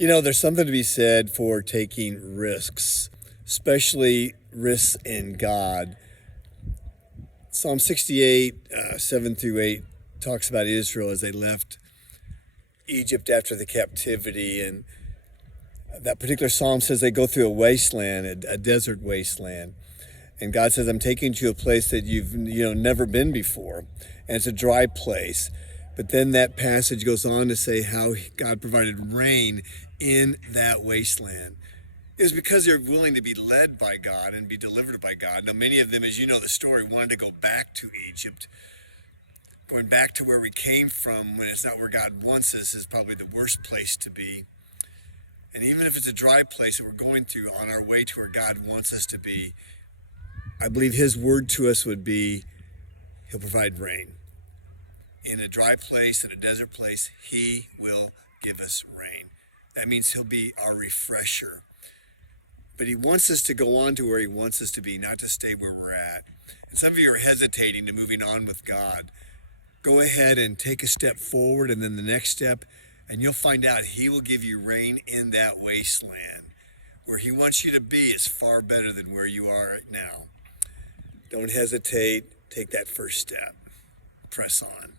There's something to be said for taking risks, especially risks in God. Psalm 68, 7 through 8, talks about Israel as they left Egypt after the captivity. And that particular psalm says they go through a wasteland, a desert wasteland. And God says, I'm taking you to a place that you've never been before. And it's a dry place. But then that passage goes on to say how God provided rain in that wasteland. It was because they're willing to be led by God and be delivered by God. Now, many of them, as you know the story, wanted to go back to Egypt. Going back to where we came from when it's not where God wants us is probably the worst place to be. And even if it's a dry place that we're going through on our way to where God wants us to be, I believe his word to us would be, he'll provide rain. In a dry place, in a desert place, he will give us rain. That means he'll be our refresher. But he wants us to go on to where he wants us to be, not to stay where we're at. And some of you are hesitating to moving on with God. Go ahead and take a step forward and then the next step, and you'll find out he will give you rain in that wasteland. Where he wants you to be is far better than where you are right now. Don't hesitate. Take that first step. Press on.